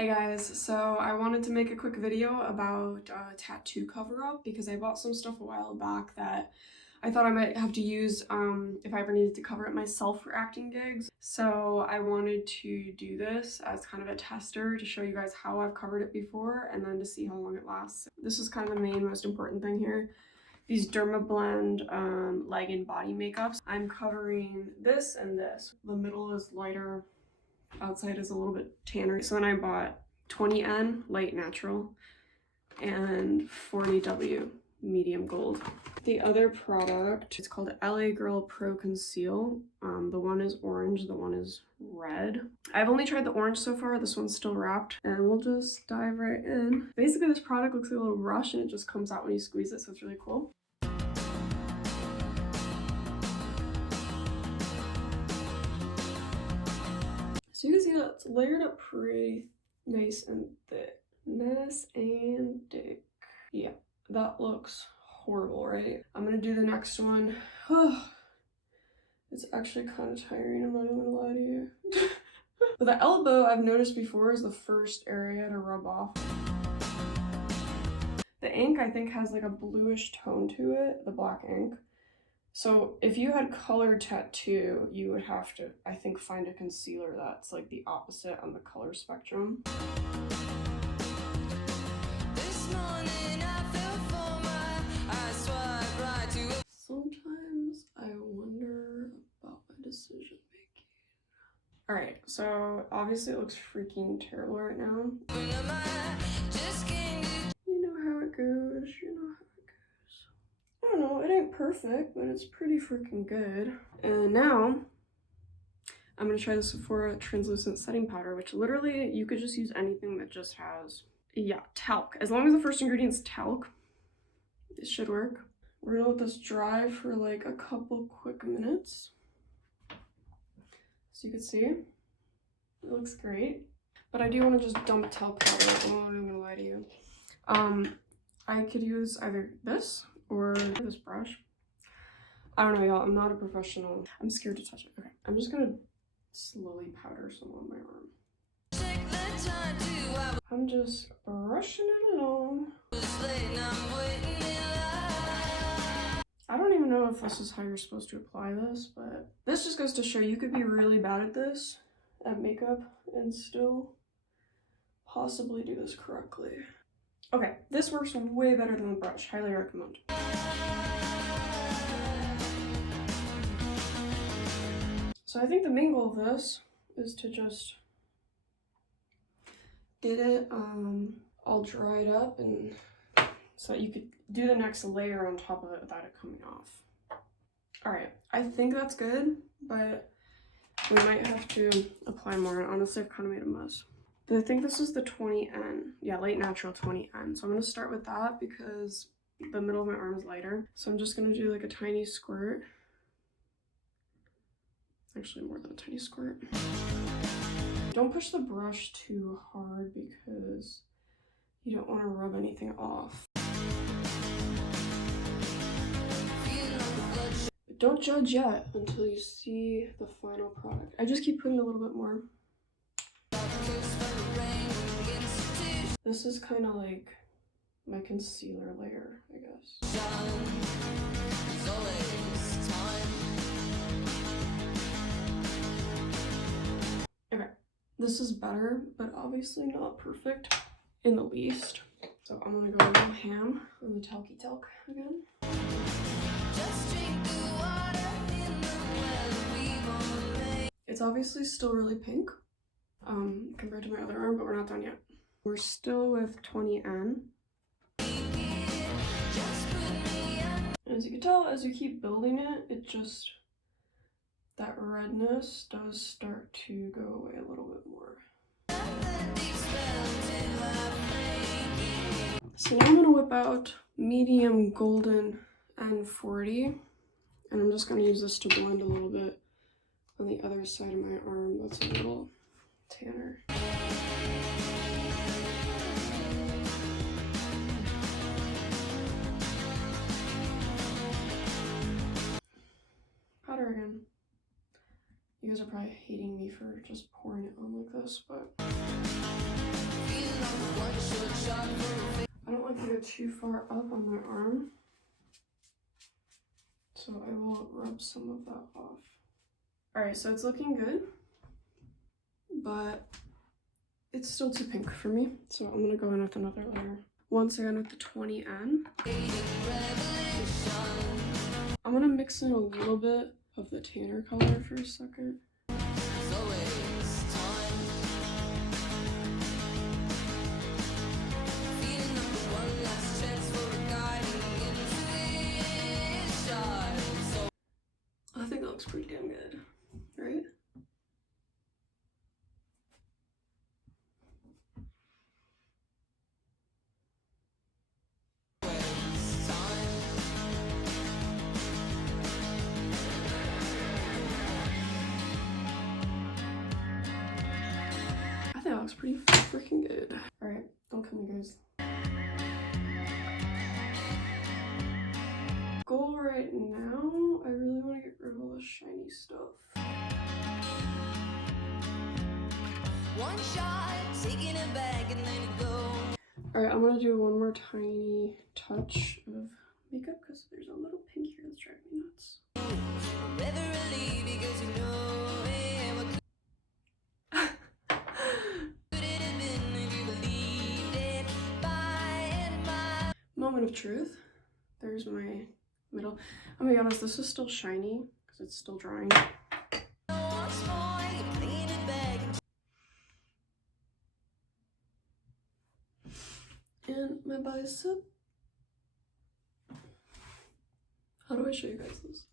Hey guys, so I wanted to make a quick video about tattoo cover-up because I bought some stuff a while back that I thought I might have to use if I ever needed to cover it myself for acting gigs. So I wanted to do this as kind of a tester to show you guys how I've covered it before and then to see how long it lasts. This is kind of the main, most important thing here. These Dermablend leg and body makeups. I'm covering this and this. The middle is lighter. Outside is a little bit tanner. So then I bought 20N light natural and 40W medium gold. The other product, it's called LA Girl Pro Conceal. The one is orange, the one is red. I've only tried the orange so far, this one's still wrapped, and we'll just dive right in. Basically this product looks like a little brush and it just comes out when you squeeze it, so it's really cool. So you can see that it's layered up pretty nice and thick. Nice and thick. Yeah, that looks horrible, right? I'm gonna do the next one. It's actually kind of tiring, I'm not even gonna lie to you. But the elbow, I've noticed before, is the first area to rub off. The ink, I think, has like a bluish tone to it, the black ink. So if you had colored tattoo, you would have to, I think, find a concealer that's like the opposite on the color spectrum. Sometimes I wonder about my decision making. Alright, so obviously it looks freaking terrible right now. You know how it goes, you know how it goes. I don't know, it ain't perfect, but it's pretty freaking good. And now, I'm gonna try the Sephora translucent setting powder, which literally, you could just use anything that just has, yeah, talc. As long as the first ingredient's talc, it should work. We're gonna let this dry for like a couple quick minutes. So you can see, it looks great. But I do wanna just dump talc powder, I'm not even gonna lie to you. I could use either this or this brush. I don't know, y'all, I'm not a professional. I'm scared to touch it. Okay, I'm just gonna slowly powder some on my arm. I'm just brushing it along. I don't even know if this is how you're supposed to apply this, but this just goes to show you could be really bad at this, at makeup, and still possibly do this correctly. Okay, this works way better than the brush. Highly recommend. So I think the main goal of this is to just get it all dried up and so that you could do the next layer on top of it without it coming off. All right, I think that's good, but we might have to apply more. And honestly, I've kind of made a mess. But I think this is the 20N. Yeah, light natural 20N. So I'm gonna start with that because the middle of my arm is lighter. So I'm just gonna do like a tiny squirt. Actually more than a tiny squirt. Don't push the brush too hard because you don't want to rub anything off. But don't judge yet until you see the final product. I just keep putting a little bit more. This is kind of like my concealer layer, I guess. Okay, this is better, but obviously not perfect in the least. So I'm gonna go a little ham on the talky talc again. It's obviously still really pink compared to my other arm, but we're not done yet. We're still with 20N. And as you can tell, as you keep building it, it just, that redness does start to go away a little bit more. So now I'm gonna whip out medium golden N40, and I'm just gonna use this to blend a little bit on the other side of my arm that's a little tanner. Powder again. You guys are probably hating me for just pouring it on like this, but go too far up on my arm, so I will rub some of that off. Alright, so it's looking good, but it's still too pink for me, so I'm gonna go in with another layer. Once again with the 20N. I'm gonna mix in a little bit of the tanner color for a second. I think that looks pretty damn good, right? I think that looks pretty freaking good. Alright, don't kill me, guys. Goal right now, I really want to get rid of all the shiny stuff. One shot, taking it back and let it go. Alright, I'm gonna do one more tiny touch of makeup because there's a little pink here that's driving me nuts. Moment of truth. There's my middle. I'm gonna be honest, this is still shiny because it's still drying. And my bicep. How do I show you guys this?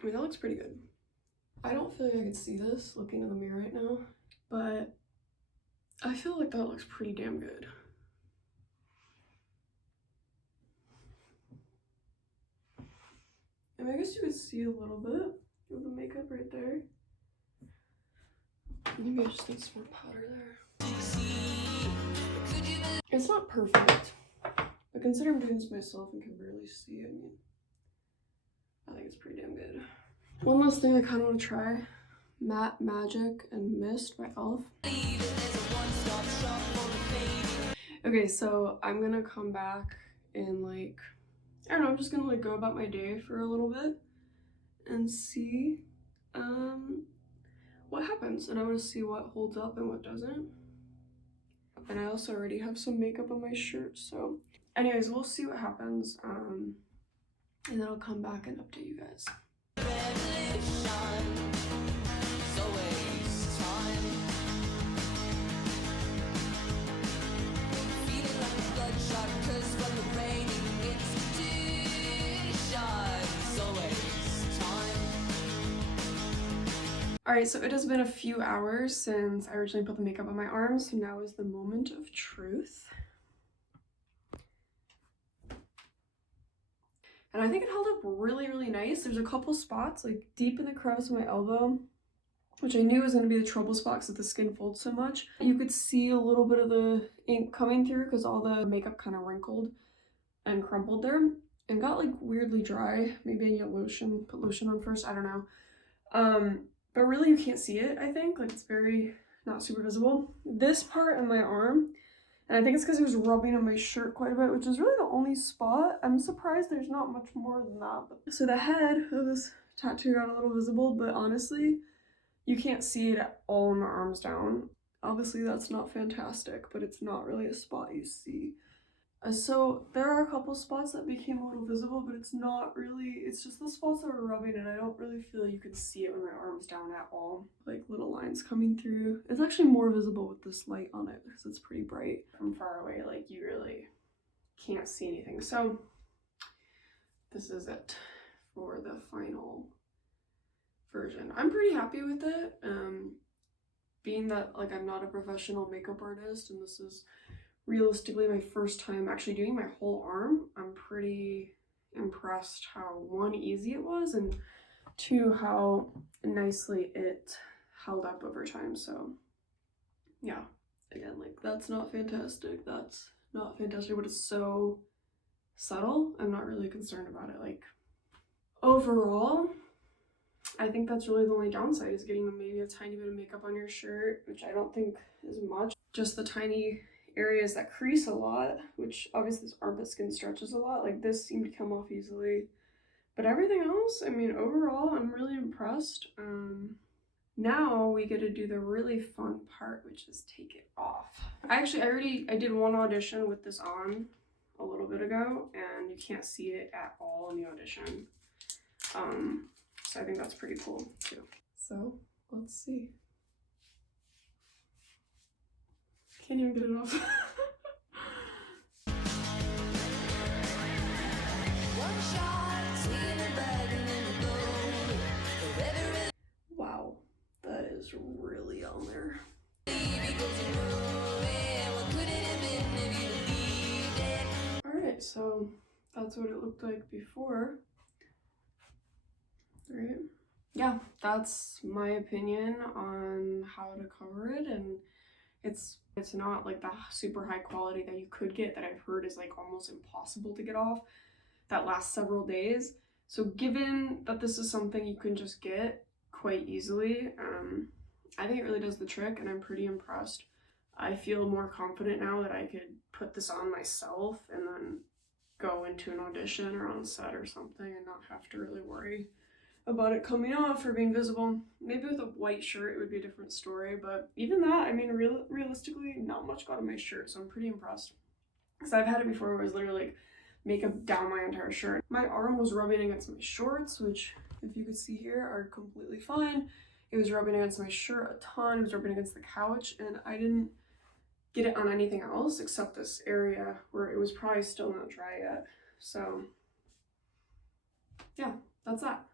I mean, that looks pretty good. I don't feel like I can see this looking in the mirror right now, but I feel like that looks pretty damn good. And I guess you could see a little bit of the makeup right there. Maybe I just need some more powder there. It's not perfect, but considering I'm doing this myself and can barely see, I mean, I think it's pretty damn good. One last thing I kind of want to try, Matte Magic and Mist by e.l.f. Okay, so I'm gonna come back in like, I don't know, I'm just gonna like go about my day for a little bit and see what happens, and I want to see what holds up and what doesn't. And I also already have some makeup on my shirt, so anyways, we'll see what happens, and then I'll come back and update you guys. Alright, so it has been a few hours since I originally put the makeup on my arms, so now is the moment of truth. And I think it held up really, really nice. There's a couple spots, like deep in the crevice of my elbow, which I knew was going to be the trouble spot because the skin folds so much. You could see a little bit of the ink coming through because all the makeup kind of wrinkled and crumpled there and got like weirdly dry. Maybe I need lotion, put lotion on first, I don't know. But really you can't see it, I think. Like it's very not super visible. This part on my arm, and I think it's because it was rubbing on my shirt quite a bit, which is really the only spot. I'm surprised there's not much more than that. So the head of this tattoo got a little visible, but honestly, you can't see it at all in my arms down. Obviously that's not fantastic, but it's not really a spot you see. So there are a couple spots that became a little visible, but it's not really, it's just the spots that were rubbing, and I don't really feel you can see it when my arm's down at all. Like little lines coming through. It's actually more visible with this light on it because it's pretty bright. From far away, like you really can't see anything. So this is it for the final version. I'm pretty happy with it. Being that like I'm not a professional makeup artist and this is realistically my first time actually doing my whole arm, I'm pretty impressed how one, easy it was, and two, how nicely it held up over time. So yeah, again, like that's not fantastic, that's not fantastic, but it's so subtle, I'm not really concerned about it. Like overall, I think that's really the only downside, is getting maybe a tiny bit of makeup on your shirt, which I don't think is much. Just the tiny areas that crease a lot, which obviously this armpit skin stretches a lot, like this seemed to come off easily. But everything else, I mean, overall, I'm really impressed. Now we get to do the really fun part, which is take it off. I did one audition with this on a little bit ago, and you can't see it at all in the audition. So I think that's pretty cool too. So let's see. Can't even get it off. Wow, that is really on there. Alright, so that's what it looked like before. Right? Yeah, that's my opinion on how to cover it, and it's not like the super high quality that you could get, that I've heard is like almost impossible to get off, that lasts several days. So given that this is something you can just get quite easily, I think it really does the trick, and I'm pretty impressed. I feel more confident now that I could put this on myself and then go into an audition or on set or something and not have to really worry about it coming off or being visible. Maybe with a white shirt it would be a different story, but even that, I mean, realistically, not much got on my shirt, so I'm pretty impressed. Because I've had it before where it was literally like makeup down my entire shirt. My arm was rubbing against my shorts, which, if you could see here, are completely fine. It was rubbing against my shirt a ton, it was rubbing against the couch, and I didn't get it on anything else except this area where it was probably still not dry yet. So yeah, that's that.